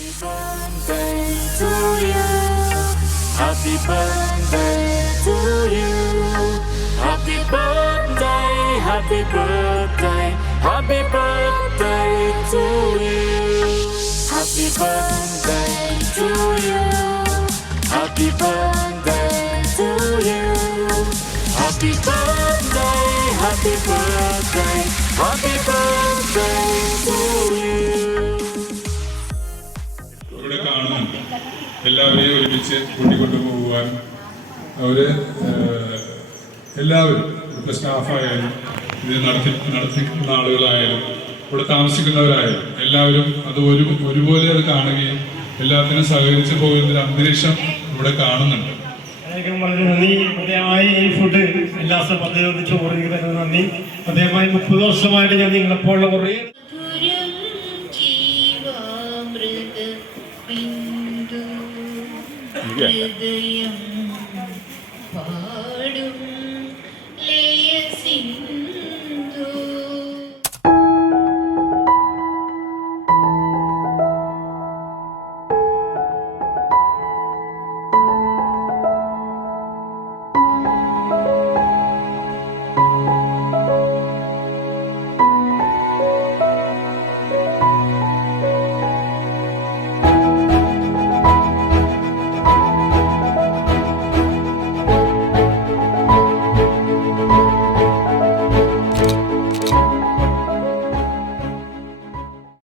Happy birthday to you. Happy birthday, happy birthday, happy birthday to you. Happy birthday to you. Happy birthday to you. Happy birthday, happy birthday, happy birthday to you. ഇവിടെ കാണുന്നുണ്ട് എല്ലാവരെയും ഒരുമിച്ച് കൂട്ടിക്കൊണ്ടുപോകുവാൻ അവര് എല്ലാവരും ഇവിടുത്തെ സ്റ്റാഫായാലും ഇത് നടത്തിക്കുന്ന ആളുകളായാലും ഇവിടെ താമസിക്കുന്നവരായാലും എല്ലാവരും അത് ഒരുപോലെ അത് കാണുകയും എല്ലാത്തിനും സഹകരിച്ച് പോകുന്ന ഒരു അന്തരീക്ഷം ഇവിടെ കാണുന്നുണ്ട്. വളരെ നന്ദി. അദ്ദേഹമായി ഈ ഫുഡ് എല്ലാ ദിവസവും അദ്ദേഹം ചോറ് തരുന്നത് നന്ദി. അദ്ദേഹമായി 30 വർഷമായിട്ട് ഞാൻ നിങ്ങളെപ്പോലുള്ള കുറേ ഹൃദയം